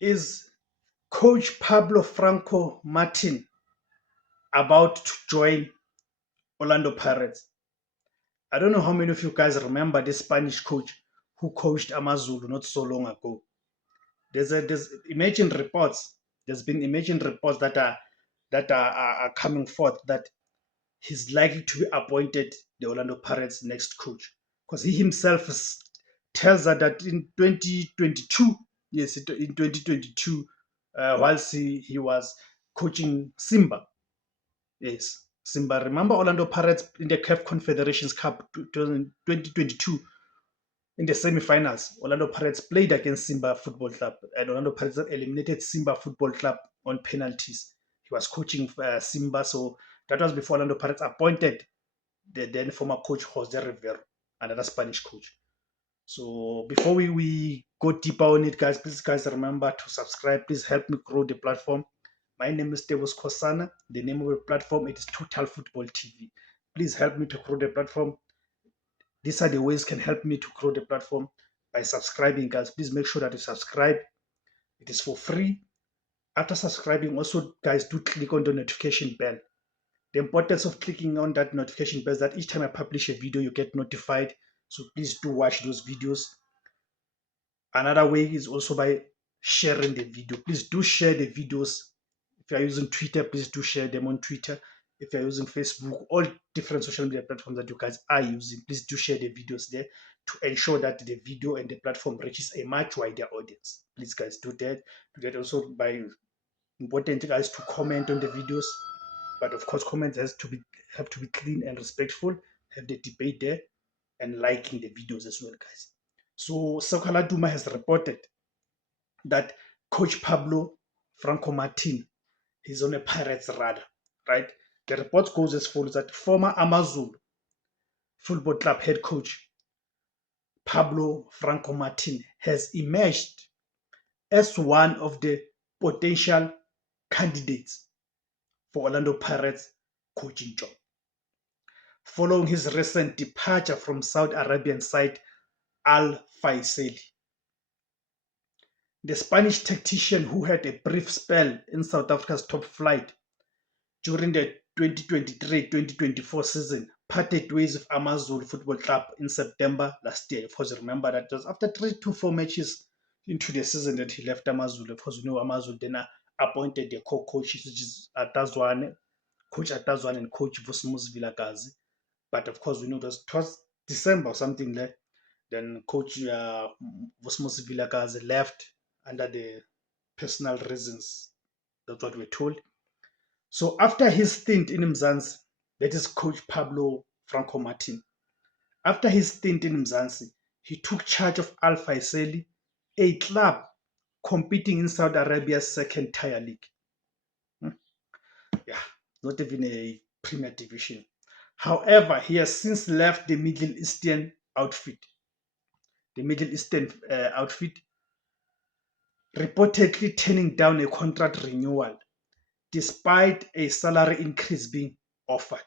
Is Coach Pablo Franco Martin about to join Orlando Pirates? I don't know how many of you guys remember this Spanish coach who coached Amazulu not so long ago. There's emerging reports. There's been emerging reports that are coming forth that he's likely to be appointed the Orlando Pirates' next coach because he himself tells us that in 2022, yes, in 2022, whilst he was coaching Simba, yes, Simba. Remember Orlando Pirates in the CAF Confederations Cup 2022 in the semi-finals. Orlando Pirates played against Simba Football Club, and Orlando Pirates eliminated Simba Football Club on penalties. He was coaching Simba, so that was before Orlando Pirates appointed the then former coach Jose Rivero, another Spanish coach. So before we go deeper on it, guys, please guys remember to subscribe. Please help me grow the platform. My name is Devos Kosana. The name of the platform it is Total Football TV. Please help me to grow the platform. These are the ways can help me to grow the platform by subscribing, guys. Please make sure that you subscribe. It is for free. After subscribing, also guys do click on the notification bell. The importance of clicking on that notification bell is that each time I publish a video, you get notified. So please do watch those videos. Another way is also by sharing the video. Please do share the videos. If you are using Twitter, please do share them on Twitter. If you're using Facebook, all different social media platforms that you guys are using, please do share the videos there to ensure that the video and the platform reaches a much wider audience. Please, guys, do that. Do that also by important guys to comment on the videos. But of course, comments have to be clean and respectful. Have the debate there and liking the videos as well, guys. So Sokala Duma has reported that Coach Pablo Franco Martin is on a Pirates radar, right? The report goes as follows that former Amazulu Football Club head coach Pablo Franco Martin has emerged as one of the potential candidates for Orlando Pirates coaching job. Following his recent departure from Saudi Arabian side Al Faisali, the Spanish tactician who had a brief spell in South Africa's top flight during the 2023-2024 season, parted ways with Amazulu Football Club in September last year. Of course, you remember that it was after 3 to 4 matches into the season that he left Amazulu. Of course, you know Amazulu then appointed the co-coaches, which is Atazwane, Coach Atazwane and Coach Vosmus Vilakazi. But of course, we know it was December or something like. Then Coach Vosmus Vilakazi left under the personal reasons. That's what we're told. So after his stint in Mzansi, that is Coach Pablo Franco Martin. After his stint in Mzansi, he took charge of Al Faisali, a club competing in Saudi Arabia's second tier league. Yeah, not even a Premier Division. However, he has since left the Middle Eastern outfit. The Middle Eastern outfit, reportedly turning down a contract renewal despite a salary increase being offered.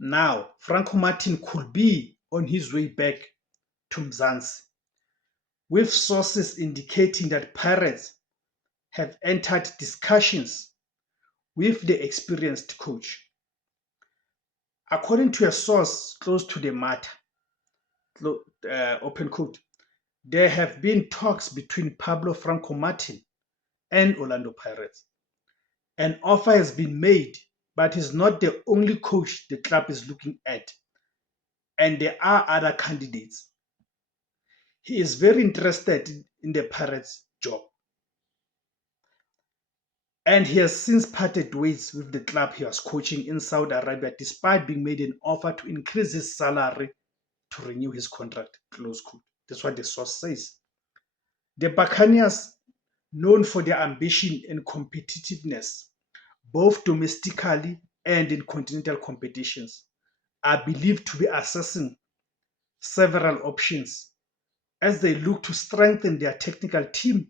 Now, Franco Martin could be on his way back to Mzansi, with sources indicating that Pirates have entered discussions with the experienced coach. According to a source close to the matter, open quote, there have been talks between Pablo Franco Martin and Orlando Pirates. An offer has been made, but he's not the only coach the club is looking at, and there are other candidates. He is very interested in the Pirates job, and he has since parted ways with the club he was coaching in Saudi Arabia despite being made an offer to increase his salary to renew his contract. Close quote. That's what the source says. The Buccaneers, known for their ambition and competitiveness, both domestically and in continental competitions, are believed to be assessing several options as they look to strengthen their technical team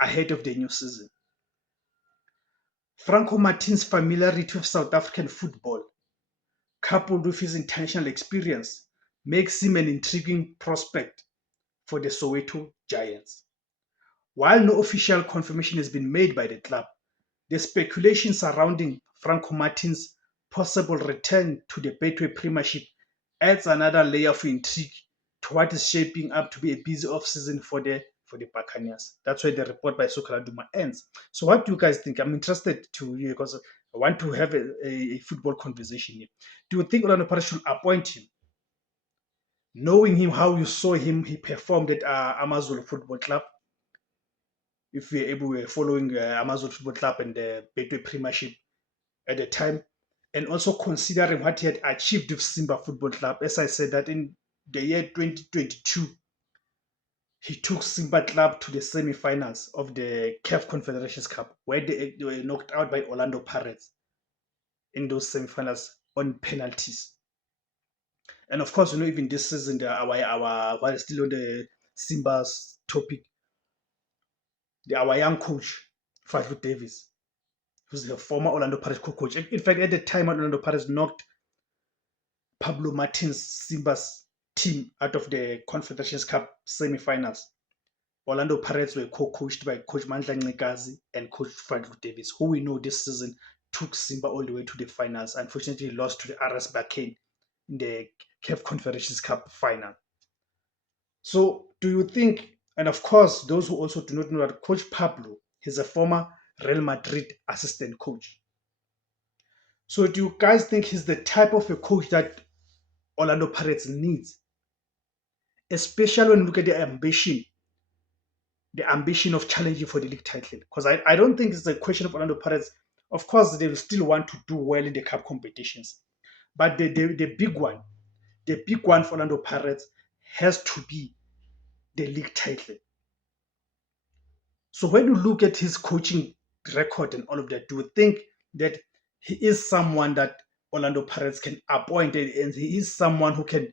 ahead of the new season. Franco Martin's familiarity with South African football, coupled with his international experience, makes him an intriguing prospect for the Soweto Giants. While no official confirmation has been made by the club, the speculation surrounding Franco Martin's possible return to the Betway Premiership adds another layer of intrigue to what is shaping up to be a busy off-season for the Buccaneers. That's where the report by Sokala Duma ends. So what do you guys think? I'm interested to hear because I want to have a football conversation here. Do you think Orlando Pirates should appoint him? Knowing him, how you saw him, he performed at Amazon Football Club. If we were following Amazon Football Club and the Betway Premiership at the time, and also considering what he had achieved with Simba Football Club. As I said, that in the year 2022, he took Simba Club to the semi-finals of the CAF Confederations Cup, where they were knocked out by Orlando Pirates in those semi-finals on penalties. And of course, even this season, while still on the Simba's topic, our young coach, Fadlu Davis, who's the former Orlando Pirates coach. In fact, at the time, Orlando Pirates knocked Pablo Martins Simba's team out of the Confederations Cup semi-finals. Orlando Pirates were co-coached by Coach Mandla Ncikazi and Coach Fadlu Davis, who we know this season took Simba all the way to the finals. Unfortunately, lost to the RS Berkane in the CAF Confederations Cup final. So, do you think, and of course, those who also do not know that Coach Pablo is a former Real Madrid assistant coach. So, do you guys think he's the type of a coach that Orlando Pirates needs? Especially when you look at the ambition of challenging for the league title. Because I don't think it's a question of Orlando Pirates. Of course, they will still want to do well in the cup competitions. But the big one for Orlando Pirates has to be the league title. So when you look at his coaching record and all of that, do you think that he is someone that Orlando Pirates can appoint and he is someone who can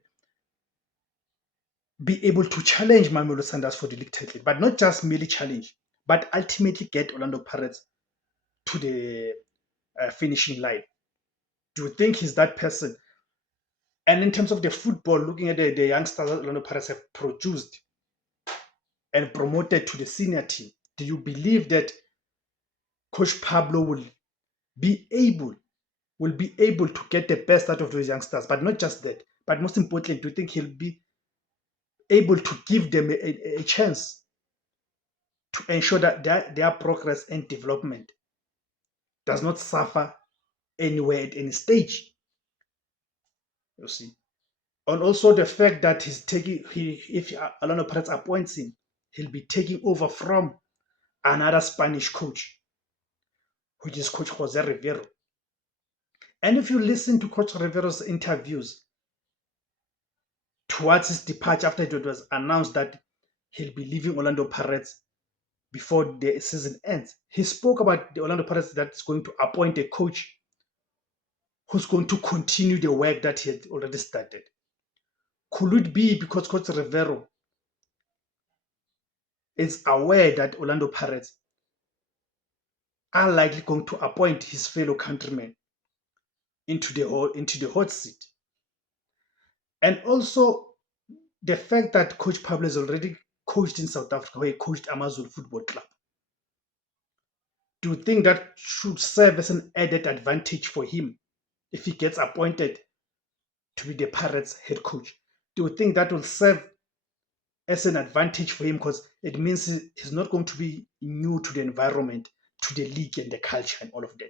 be able to challenge Mamelodi Sundowns for the league title, but not just merely challenge, but ultimately get Orlando Pirates to the finishing line? Do you think he's that person? And in terms of the football, looking at the youngsters that Orlando Pirates have produced and promoted to the senior team, do you believe that Coach Pablo will be able to get the best out of those youngsters? But not just that, but most importantly, do you think he'll be able to give them a chance to ensure that their progress and development does not suffer anywhere at any stage? You see, and also the fact that if Orlando Pirates appoints him, he'll be taking over from another Spanish coach, which is Coach Jose Rivero. And if you listen to Coach Rivero's interviews towards his departure after it was announced that he'll be leaving Orlando Pirates before the season ends, he spoke about the Orlando Pirates that's going to appoint a coach who's going to continue the work that he had already started. Could it be because Coach Rivero is aware that Orlando Pirates are likely going to appoint his fellow countrymen into the hot seat? And also the fact that Coach Pablo has already coached in South Africa, where he coached Amazon Football Club. Do you think that should serve as an added advantage for him if he gets appointed to be the Pirates head coach? Do you think that will serve as an advantage for him because it means he's not going to be new to the environment, to the league and the culture and all of that?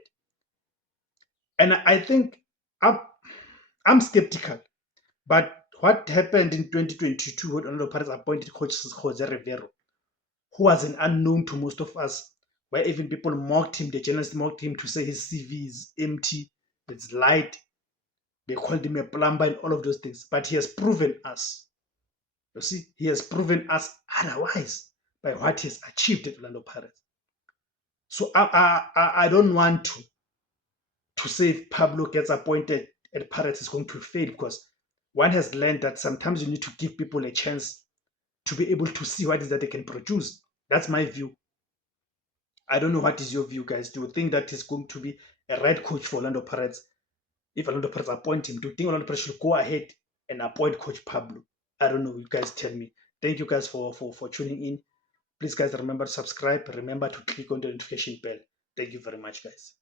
And I think I'm skeptical. But what happened in 2022 when Orlando Pirates appointed coach Jose Rivero, who was an unknown to most of us, where even people mocked him, the journalists mocked him to say his CV is empty, it's light. They called him a plumber and all of those things. But he has proven us. You see, he has proven us otherwise by what he has achieved at Orlando Pirates. So I don't want to say if Pablo gets appointed at Pirates is going to fail, because one has learned that sometimes you need to give people a chance to be able to see what is that they can produce. That's my view. I don't know what is your view, guys. Do you think that is going to be a right coach for Orlando Pirates? If Orlando Pirates appoint him, do you think Orlando Pirates should go ahead and appoint Coach Pablo? I don't know. You guys tell me. Thank you guys for tuning in. Please, guys, remember to subscribe. Remember to click on the notification bell. Thank you very much, guys.